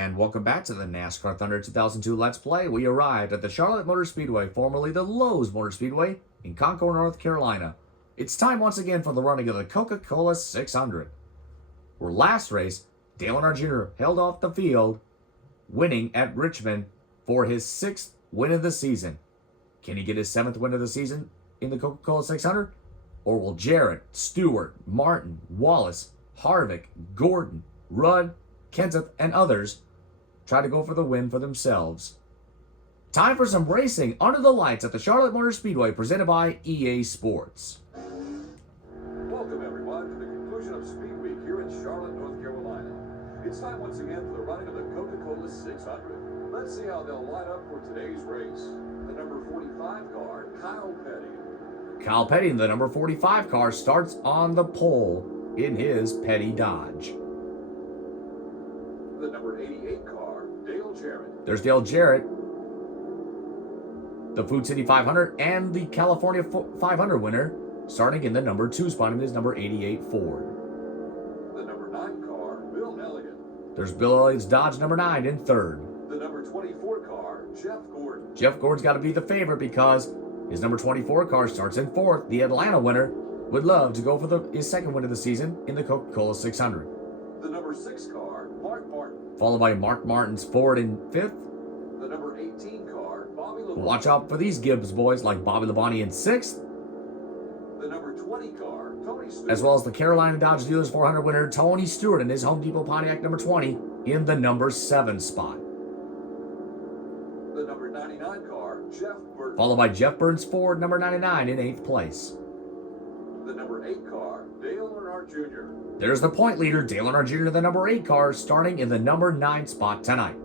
And welcome back to the NASCAR Thunder 2002 Let's Play. We arrived at the Charlotte Motor Speedway, formerly the Lowe's Motor Speedway, in Concord, North Carolina. It's time once again for the running of the Coca-Cola 600. Where last race, Dale Earnhardt Jr. held off the field, winning at Richmond for his 6th win of the season. Can he get his 7th win of the season in the Coca-Cola 600? Or will Jarrett, Stewart, Martin, Wallace, Harvick, Gordon, Rudd, Kenseth, and others try to go for the win for themselves? Time for some racing under the lights at the Charlotte Motor Speedway, presented by EA Sports. Welcome everyone to the conclusion of Speed Week here in Charlotte, North Carolina. It's time once again for the running of the Coca-Cola 600. Let's see how they'll line up for today's race. The number 45 car, Kyle Petty. Kyle Petty, the number 45 car, starts on the pole in his Petty Dodge. The number 88 car, Dale Jarrett. There's Dale Jarrett, the Food City 500 and the California 500 winner, starting in the number 2 spot in his number 88 Ford. The number 9 car, Bill Elliott. There's Bill Elliott's Dodge number 9 in 3rd. The number 24 car, Jeff Gordon. Jeff Gordon's got to be the favorite because his number 24 car starts in 4th. The Atlanta winner would love to go for his 2nd win of the season in the Coca-Cola 600. The number 6 car, Mark Martin. Followed by Mark Martin's Ford in 5th. The number 18 car, Bobby Labonte. Watch out for these Gibbs boys like Bobby Labonte in 6th. The number 20 car, Tony Stewart. As well as the Carolina Dodge Dealers 400 winner Tony Stewart in his Home Depot Pontiac number 20 in the number 7 spot. The number 99 car, Jeff Burton. Followed by Jeff Burton's Ford number 99 in 8th place. The number 8 car, Dale Earnhardt Jr. There's the point leader, Dale Earnhardt Jr., the number 8 car, starting in the number 9 spot tonight.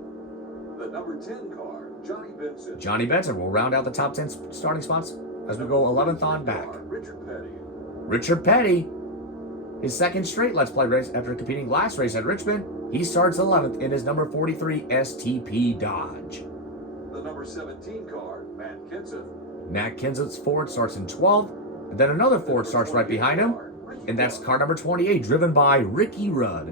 The number 10 car, Johnny Benson. Johnny Benson will round out the top 10 starting spots as we go 11th on back. Richard Petty. Richard Petty, his 2nd straight Let's Play race after competing last race at Richmond, he starts 11th in his number 43 STP Dodge. The number 17 car, Matt Kenseth. Matt Kenseth's Ford starts in 12th, and then another Ford starts right behind him, and that's car number 28, driven by Ricky Rudd.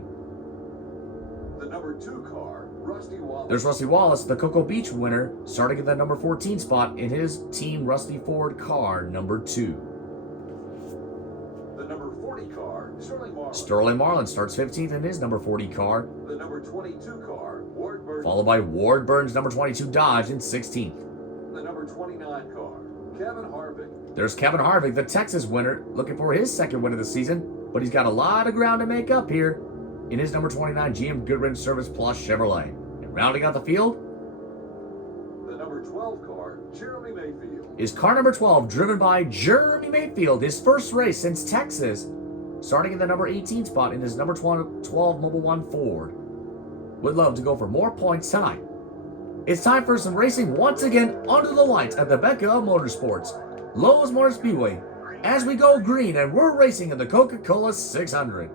The number 2 car, Rusty Wallace. There's Rusty Wallace, the Cocoa Beach winner, starting at the number 14 spot in his Team Rusty Ford car number 2. The number 40 car, Sterling Marlin. Sterling Marlin starts 15th in his number 40 car, The number 22 car, Ward Burton. followed by Ward Burns' number 22 Dodge in 16th. The number 29 car, Kevin Harvick. There's Kevin Harvick, the Texas winner, looking for his 2nd win of the season, but he's got a lot of ground to make up here in his number 29 GM Goodwrench Service Plus Chevrolet. And rounding out the field The number 12 car, Jeremy Mayfield. is car number 12, driven by Jeremy Mayfield, his first race since Texas, starting in the number 18 spot in his number 12 Mobile One Ford. Would love to go for more points tonight. It's time for some racing once again under the lights at the Becca of Motorsports, Lowe's Motor Speedway, as we go green and we're racing in the Coca-Cola 600.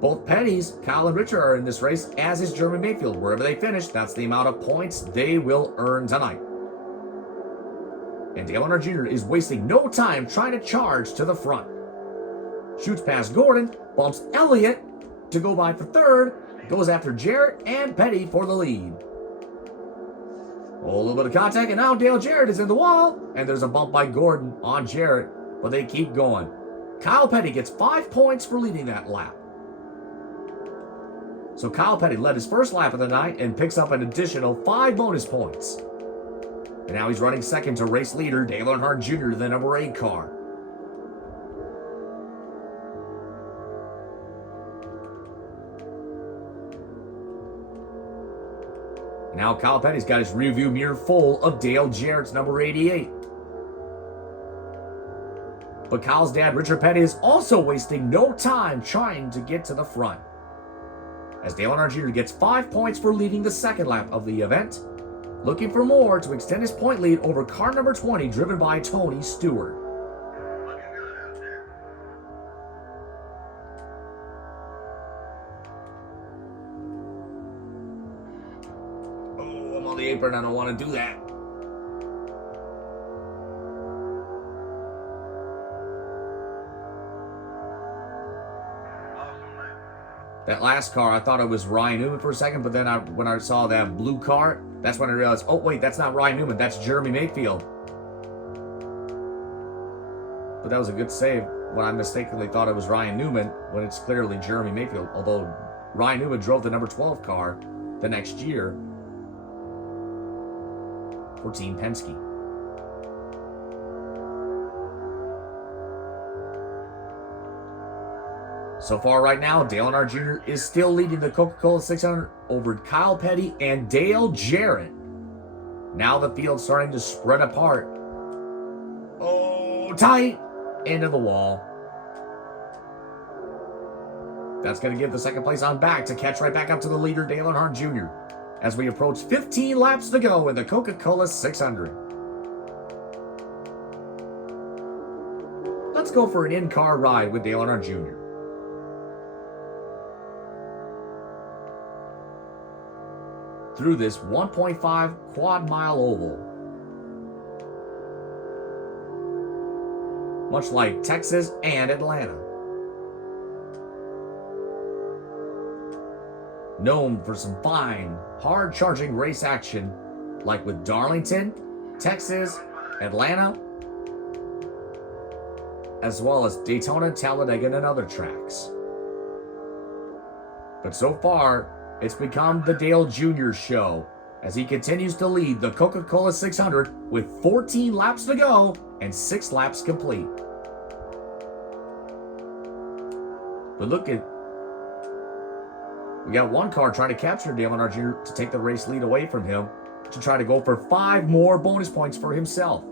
Both Petty's, Kyle and Richard, are in this race, as is Jeremy Mayfield. Wherever they finish, that's the amount of points they will earn tonight. And Dale Earnhardt Jr. is wasting no time trying to charge to the front. Shoots past Gordon, bumps Elliott to go by for 3rd, goes after Jarrett and Petty for the lead. A little bit of contact, and now Dale Jarrett is in the wall, and there's a bump by Gordon on Jarrett, but they keep going. Kyle Petty gets 5 points for leading that lap. So Kyle Petty led his first lap of the night and picks up an additional 5 bonus points. And now he's running 2nd to race leader Dale Earnhardt Jr., the number 8 car. Now Kyle Petty's got his rearview mirror full of Dale Jarrett's number 88. But Kyle's dad, Richard Petty, is also wasting no time trying to get to the front, as Dale Earnhardt Jr. gets 5 points for leading the 2nd lap of the event, looking for more to extend his point lead over car number 20, driven by Tony Stewart. Oh, I'm on the apron. I don't want to do that. That last car, I thought it was Ryan Newman for a second, but then when I saw that blue car, that's when I realized, oh wait, that's not Ryan Newman, that's Jeremy Mayfield. But that was a good save when I mistakenly thought it was Ryan Newman when it's clearly Jeremy Mayfield, although Ryan Newman drove the number 12 car the next year for Team Penske. So far right now, Dale Earnhardt Jr. is still leading the Coca-Cola 600 over Kyle Petty and Dale Jarrett. Now the field's starting to spread apart. Oh, tight! Into the wall. That's going to give the second place on back to catch right back up to the leader, Dale Earnhardt Jr. as we approach 15 laps to go in the Coca-Cola 600. Let's go for an in-car ride with Dale Earnhardt Jr. Through this 1.5 quad-mile oval. Much like Texas and Atlanta. Known for some fine, hard-charging race action, like with Darlington, Texas, Atlanta, as well as Daytona, Talladega, and other tracks. But so far, it's become the Dale Jr. show as he continues to lead the Coca-Cola 600 with 14 laps to go and 6 laps complete. But look at, we got one car trying to capture Dale Earnhardt Jr. to take the race lead away from him to try to go for 5 more bonus points for himself.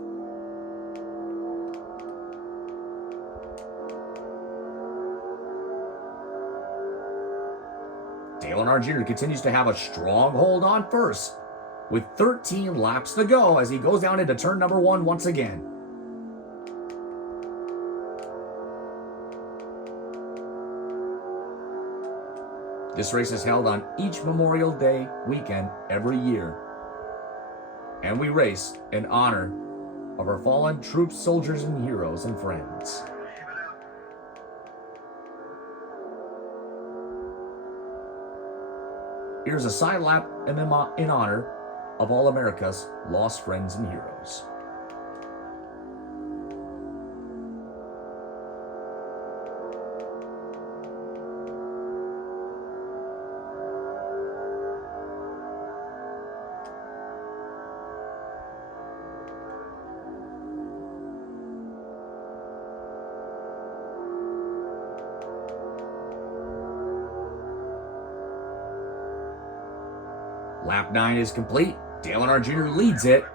Dale Earnhardt Jr. continues to have a strong hold on first, with 13 laps to go as he goes down into turn number 1 once again. This race is held on each Memorial Day weekend every year, and we race in honor of our fallen troops, soldiers, and heroes and friends. Here's a side lap in honor of all America's lost friends and heroes. Lap 9 is complete. Dale Earnhardt Jr. leads it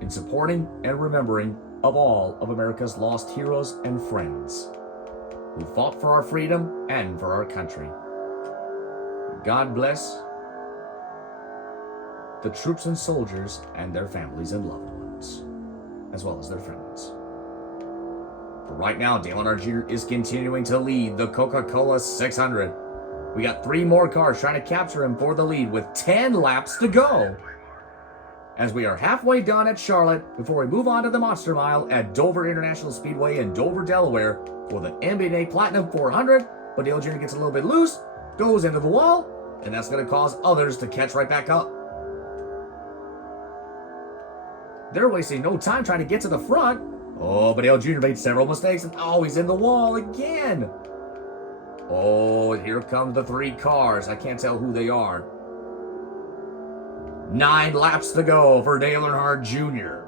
in supporting and remembering of all of America's lost heroes and friends who fought for our freedom and for our country. God bless the troops and soldiers and their families and loved ones, as well as their friends. But right now, Dale Earnhardt Jr. is continuing to lead the Coca-Cola 600. We got 3 more cars trying to capture him for the lead with 10 laps to go. As we are halfway done at Charlotte before we move on to the Monster Mile at Dover International Speedway in Dover, Delaware for the NBA Platinum 400. But Dale Jr. gets a little bit loose, goes into the wall, and that's going to cause others to catch right back up. They're wasting no time trying to get to the front. Oh, but Dale Jr. made several mistakes, and oh, he's in the wall again. Oh, here come the 3 cars. I can't tell who they are. 9 laps to go for Dale Earnhardt Jr.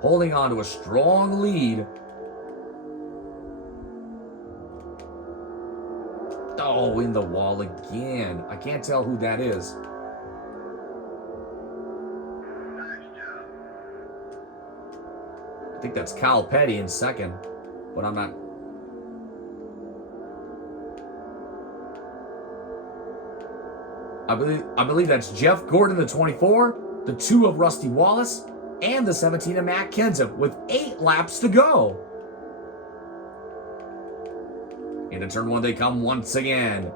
Holding on to a strong lead. Oh, in the wall again. I can't tell who that is. I think that's Kyle Petty in second, but I'm not. I believe that's Jeff Gordon, the 24, the 2 of Rusty Wallace, and the 17 of Matt Kenseth with 8 laps to go. Into turn 1 they come once again.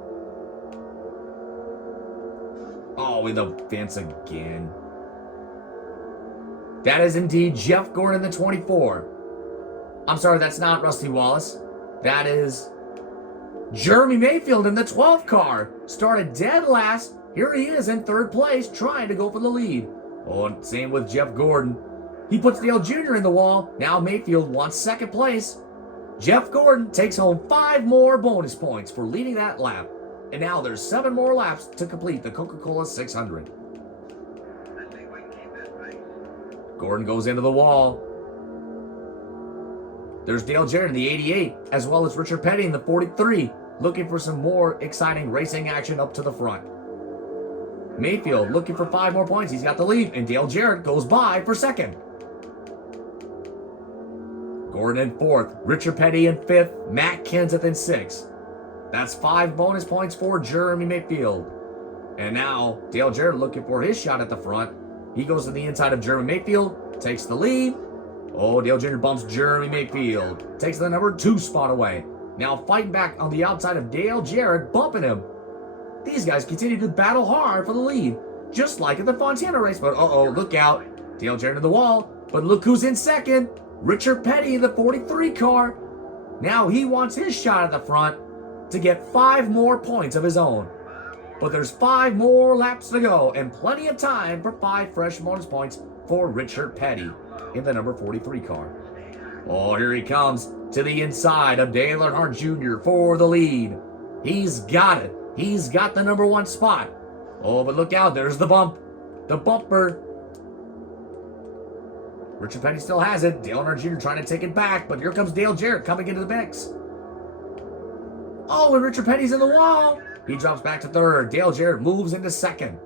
Oh, in the fence again. That is indeed Jeff Gordon, the 24. I'm sorry, that's not Rusty Wallace. That is Jeremy Mayfield in the 12th car started dead last. Here he is in 3rd place trying to go for the lead. Oh, and same with Jeff Gordon. He puts Dale Jr. in the wall. Now Mayfield wants 2nd place. Jeff Gordon takes home 5 more bonus points for leading that lap. And now there's 7 more laps to complete the Coca-Cola 600. Gordon goes into the wall. There's Dale Jarrett in the 88, as well as Richard Petty in the 43, looking for some more exciting racing action up to the front. Mayfield looking for 5 more points. He's got the lead, and Dale Jarrett goes by for 2nd. Gordon in 4th, Richard Petty in 5th, Matt Kenseth in 6th. That's 5 bonus points for Jeremy Mayfield. And now Dale Jarrett looking for his shot at the front. He goes to the inside of Jeremy Mayfield, takes the lead. Oh, Dale Jr. bumps Jeremy Mayfield, takes the number 2 spot away. Now fighting back on the outside of Dale Jarrett, bumping him. These guys continue to battle hard for the lead, just like at the Fontana race. But uh-oh, look out. Dale Jarrett in the wall, but look who's in 2nd. Richard Petty in the 43 car. Now he wants his shot at the front to get 5 more points of his own. But there's 5 more laps to go and plenty of time for 5 fresh bonus points for Richard Petty in the number 43 car. Oh, here he comes to the inside of Dale Earnhardt Jr. for the lead. He's got it. He's got the number 1 spot. Oh, but look out. There's the bump. The bumper. Richard Petty still has it. Dale Earnhardt Jr. trying to take it back, but here comes Dale Jarrett coming into the mix. Oh, and Richard Petty's in the wall. He drops back to 3rd. Dale Jarrett moves into 2nd.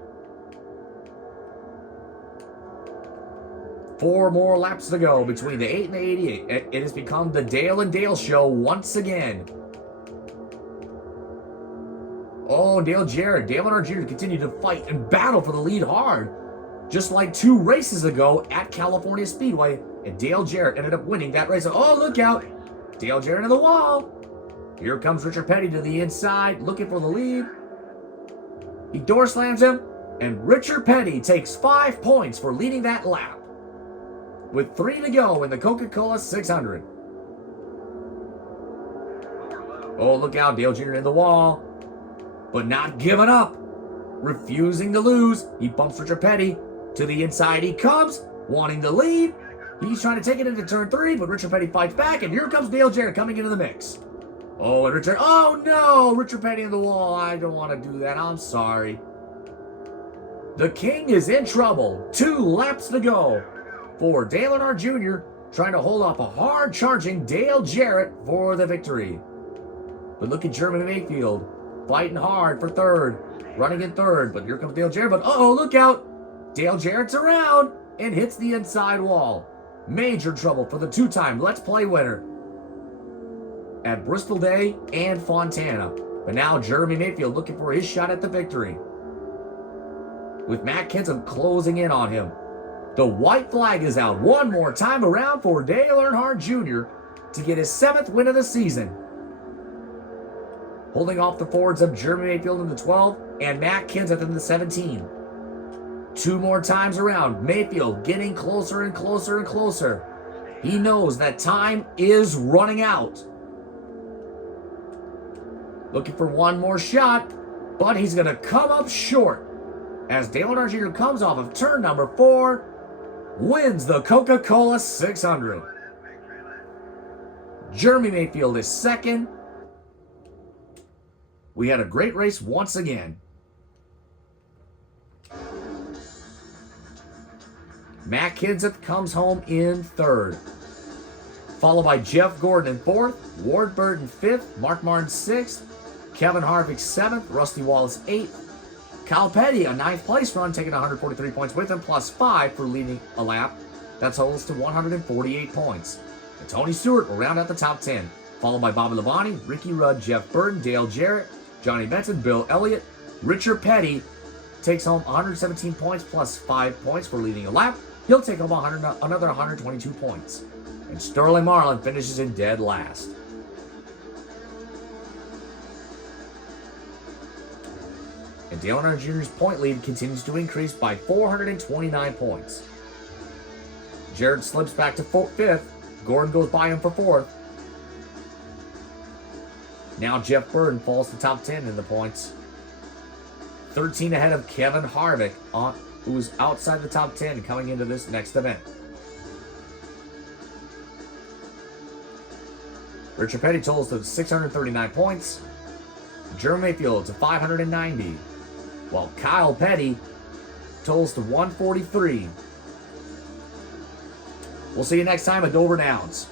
4 more laps to go between the 8 and the 88. It has become the Dale and Dale show once again. Oh, Dale Jarrett, Dale Earnhardt Jr. continue to fight and battle for the lead hard. Just like 2 races ago at California Speedway, and Dale Jarrett ended up winning that race. Oh, look out. Dale Jarrett in the wall. Here comes Richard Petty to the inside, looking for the lead. He door slams him, and Richard Petty takes 5 points for leading that lap, with 3 to go in the Coca-Cola 600. Oh, look out, Dale Jr. in the wall, but not giving up, refusing to lose. He bumps Richard Petty. To the inside he comes, wanting the lead. He's trying to take it into turn 3, but Richard Petty fights back, and here comes Dale Jarrett coming into the mix. Oh, and oh no, Richard Petty in the wall. I don't want to do that. I'm sorry. The King is in trouble. 2 laps to go for Dale Earnhardt Jr. trying to hold off a hard-charging Dale Jarrett for the victory. But look at Jeremy Mayfield fighting hard for 3rd, running in 3rd. But here comes Dale Jarrett. But uh-oh, look out. Dale Jarrett's around and hits the inside wall. Major trouble for the 2-time Let's Play winner at Bristol Day and Fontana. But now Jeremy Mayfield looking for his shot at the victory, with Matt Kenseth closing in on him. The white flag is out one more time around for Dale Earnhardt Jr. to get his 7th win of the season, holding off the forwards of Jeremy Mayfield in the 12 and Matt Kenseth in the 17. 2 more times around, Mayfield getting closer and closer and closer. He knows that time is running out. Looking for 1 more shot, but he's going to come up short as Dale Earnhardt Jr. comes off of turn number 4, wins the Coca-Cola 600. Jeremy Mayfield is 2nd. We had a great race once again. Matt Kenseth comes home in 3rd, followed by Jeff Gordon in 4th, Ward Burton 5th, Mark Martin 6th, Kevin Harvick 7th, Rusty Wallace 8th, Kyle Petty a 9th place run, taking 143 points with him, plus 5 for leading a lap. That totals to 148 points. And Tony Stewart will round out the top 10, followed by Bobby Labonte, Ricky Rudd, Jeff Burton, Dale Jarrett, Johnny Benson, Bill Elliott. Richard Petty takes home 117 points plus 5 points for leading a lap. He'll take home another 122 points. And Sterling Marlin finishes in dead last. And Dale Earnhardt Jr.'s point lead continues to increase by 429 points. Jarrett slips back to 5th. Gordon goes by him for 4th. Now Jeff Burton falls to top 10 in the points. 13 ahead of Kevin Harvick, who was outside the top 10 coming into this next event. Richard Petty totals to 639 points. Jeremy Mayfield to 590. While Kyle Petty totals to 143. We'll see you next time at Dover Downs.